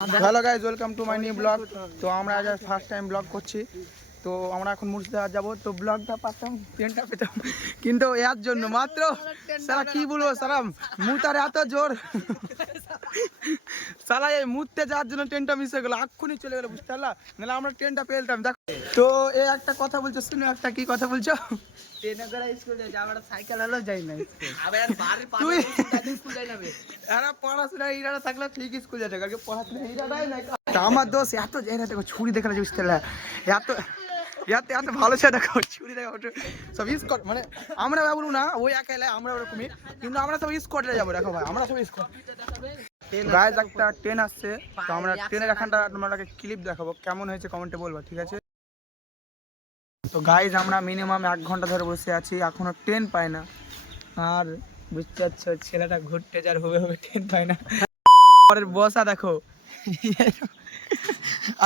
Hello guys, welcome to my new blog. তো আমরা আজ ফার্স্ট টাইম ব্লগ করছি। তো আমরা এখন মুর্শিদাবাদ যাবো। তো ব্লগটা পারতাম, ট্রেনটা পেতাম, কিন্তু এর জন্য মাত্র সারা কি বলবো, সারা মুতার এত জোর সারা এই মুততে যাওয়ার জন্য ট্রেনটা মিস হয়ে গেলো, এক্ষুনি চলে গেলো, বুঝতে পারলা? নাহলে আমরা ট্রেনটা পেলতাম। দেখো, তো এই একটা কথা বলছো, শুনে একটা কি কথা বলছো? আমার দোষ এত দেখো, ছুরি দেখা যাচ্ছে, বুঝতে পারলা? এত এত এত ভালো ছে দেখো, ছুরি দেখা সব স্কট, মানে আমরা বলবো না ওই একাই, আমরা ওরকমই, কিন্তু আমরা সব স্কটে যাবো। দেখো ভাই, আমরা সব স্কট। গাইজ একটা ট্রেন আসছে, তো আমরা ট্রেনের এখানটা তোমাকে ক্লিপ দেখাবো, কেমন হয়েছে কমেন্টে বলবো, ঠিক আছে? তো গাইজ আমরা মিনিমাম 1 ঘন্টা ধরে বসে আছি, এখনো ট্রেন পাই না। আর বুঝতে পারছো, ছেলেটা ঘুরতে যার হবে হবে, ট্রেন পাই না। পরের বসা দেখো,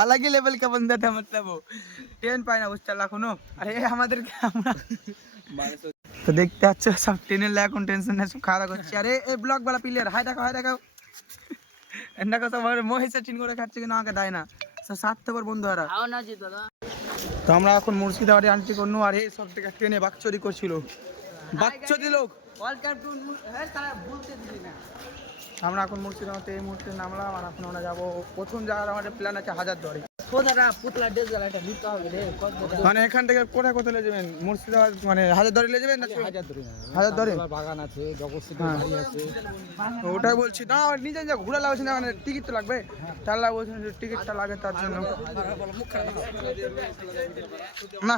अलग ही लेवल का बंदा था, मतलब वो ट्रेन पाए ना बुझতে পারলা এখনো। আরে আমাদেরকে আমরা তো দেখতে পাচ্ছ সব ট্রেনের লে এখন টেনশন নেই, সব খাওয়া করছি। আরে এই ব্লগ वाला প্লেয়ার, হাই দেখো, হাই দেখো, এন্ডা কত বড় মহিষা চিন করে খাচ্ছে, কিন্তু আমাকে দেয় না। সব স্বার্থপর বন্ধুরা। আও না জি দাদা। তো আমরা এখন মুর্শিদাবাদে আনছি করনু, আর এই সব থেকে ট্রেনে বাকচুরি করছিল, বাকচুরি লোক। ওয়েলকাম টু, হ্যাঁ তারা বলতে দিবি না। আমরা এখন মুর্শিদাবাদে এই মুহূর্তে নামলাম, আর এখন আমরা যাবো প্রথম জায়গার আমাদের প্ল্যান আছে হাজারদুয়ারি। মানে এখান থেকে কোথায় কোথায় নিয়ে যাবেন? মুর্শিদাবাদ মানে হাজারদুয়ারি নিয়ে যাবেন? হাজারদুয়ারি বাগান আছে, ওটাই বলছি না, নিজে নিজে ঘুরে লাগছে না, মানে টিকিট তো লাগবে, তার লাগে বলছেন যে টিকিটটা লাগে, তার জন্য না।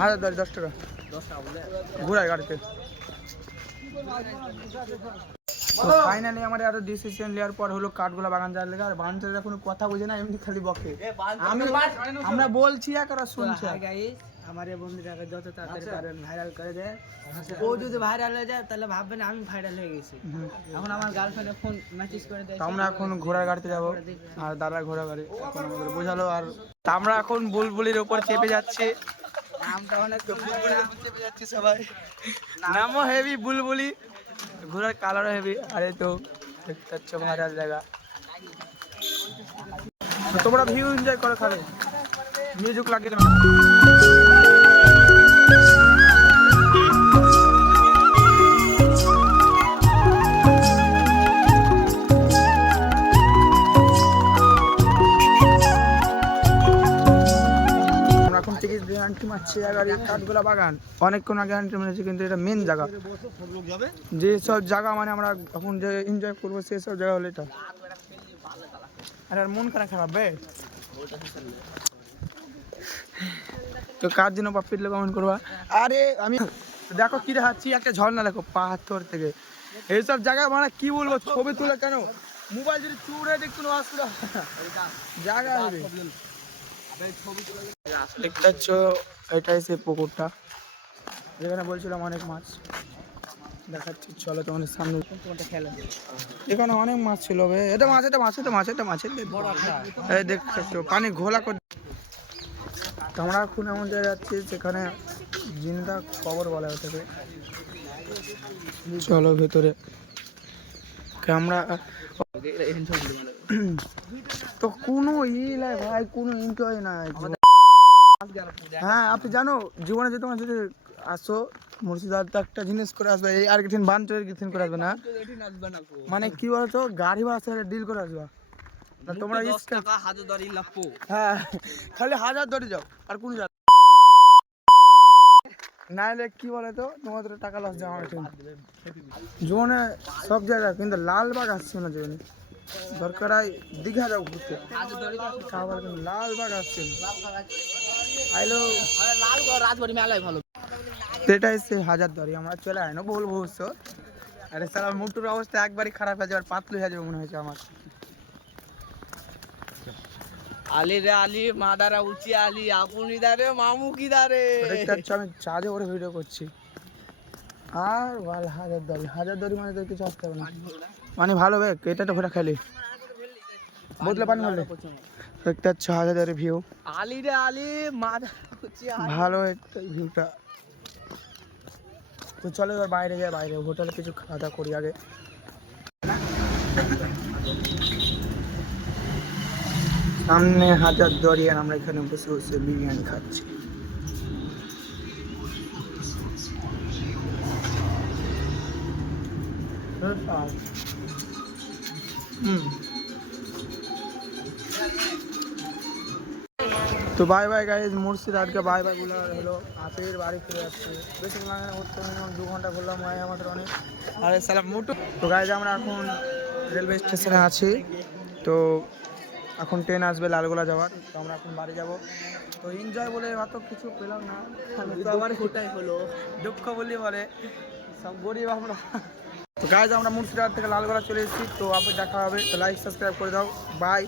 হাজারদুয়ারি 10 টাকা ঘুরায় গাড়িতে। তো ফাইনালি আমাদের আরো ডিসিশন নেওয়ার পর হলো কাঠগোলা বাগান যাওয়ার লেগে। আর বাগানটা কোনো কথা বুঝে না, এমনি খালি বকে। আমরা বলছি এক আর শুনছি। আমার এই বন্ধুটাকে যত তাড়াতাড়ি পারেন ভাইরাল করে দেয়। ও যদি ভাইরাল হয়ে যায় তাহলে ভাববেন আমি ভাইরাল হয়ে গেছি। এখন আমার গার্লফ্রেন্ডে ফোন মেসেজ করে দেয়। আমরা এখন ঘোড়ার গাড়িতে যাবো, আর দাদা ঘোড়া গাড়ি এখন আমাদের বোঝালো। আর আমরা এখন বুলবুলির উপর চেপে যাচ্ছি, নামটা অনেক বুলবুলির উপর চেপে যাচ্ছি সবাই। নামও হেভি বুলবুলি, ঘোড়ার কালারও হেভি। আরে তো দেখতে পাচ্ছ ভাইরাল জায়গা, তোমরা ভিউ এনজয় করো, খাবে মিউজিক লাগিয়ে দেবে। এখন টিকিট দিয়ে আন্টি মারছি গাড়ি কাঠগোলা বাগান। অনেকক্ষণ আগে আন্টি মেরেছি, কিন্তু এটা মেন জায়গা, যে সব জায়গা মানে আমরা এখন যে এনজয় করবো সেই সব জায়গা হলো এটা। আর মন খারাপ খারাপ বে, তো কার জন্য পাপির লোক কমেন্ট করবা। আরে আমি দেখো কি দেখাচ্ছি, একটা ঝর্ণা দেখো পাহাড় থেকে, এইসব জায়গায় মানে কি বলবো, ছবি তুলে কেন, মোবাইল যদি চুরে দেখতো না জায়গা হবে। দেখতে পাচ্ছ এটাই সেই পুকুরটা যেখানে বলছিলাম অনেক মাছ দেখাচ্ছি, চলো তোমাদের সামনে। এখানে অনেক মাছ ছিল বে, এটা মাছ, এটা মাছ, এটা মাছ, এটা মাছের এই দেখতে পাচ্ছ পানি ঘোলা করে। তো আমরা এখন এমন জায়গায় যাচ্ছি যেখানে জিন্দা কবর বলা হয়ে থাকে। চলো ভেতরে, ক্যামেরা তো কোনো নাই ভাই, কোনো এনজয় নাই। হ্যাঁ আপনি জানো, জীবনে যদি তোমার যদি আসো মুর্শিদাবাদ, তো একটা জিনিস করে আসবে, এই আর কিছু বান চোরের কিছু করে আসবে না। মানে কি বলতো, গাড়ি ভাড়া ডিল করে আসবা তোমরা, হ্যাঁ খালি হাজারদুয়ারি যাও, আর কোন যাও নাহলে কি বলে তো তোমাদের টাকা লস দেওয়া আমার জীবনে সব জায়গায়, কিন্তু লালবাগ আসছে না জীবনে। দরকার হয় দীঘা যাও ঘুরতে, লালবাগ আসছে আইলো রাজবাড়ি মেলায় ভালো। সেটাই সে হাজারদুয়ারি, আমরা চলে আয় না বলবো অবশ্য। আরে সালা মুটুর অবস্থা একবারই খারাপ হয়ে যাবে, আর পাতলু হয়ে যাবে মনে হয়েছে আমার। আলি রে আলি, মাদারা উচি আলি, আপনি দারে মামু কি দারে। দেখতে পাচ্ছ আমি চাঁদে করে ভিডিও করছি। আর বল হাজারদুয়ারি মানে তো কিছু আসতে হবে না, মানে ভালো বে, এটা তো ঘোরা খেলি বদলে পানি হলে। দেখতে পাচ্ছ হাজারদুয়ারি ভিউ, আলি রে আলি, মাদারা উচি আলি, ভালো একটা ভিউটা। তো চলো এবার বাইরে যাই, বাইরে হোটেলে কিছু খাওয়া দাওয়া করি আগে, সামনে হাজার দরিয়ান, আমরা এখানে বসে বসে বিরিয়ানি খাচ্ছি। তো বাই বাই গাইজ, মুর্শিদাবাদকে বাই বাই বলে হলো হাফির বাড়ি ফিরে যাচ্ছে। বেশি লাগে না, উঠতে মিনিমাম 2 ঘন্টা ঘুরলাম, ভাই আমাদের অনেক। আরে সালাম মুটু। তো গাইজ আমরা এখন রেলওয়ে স্টেশনে আছি। তো এখন ট্রেন আসবে লালগোলা যাওয়ার, তো আমরা এখন বাড়ি যাব। তো এনজয় বলে অত কিছু পেলাম না, তো আবার ওটাই হলো দুঃখ বলি বলে সব গরিব আমরা। তো গাইজ আমরা মুর্শিদাবাদ থেকে লালগোলা চলে এসেছি। তো আবার দেখা হবে, তো লাইক সাবস্ক্রাইব করে দাও, বাই।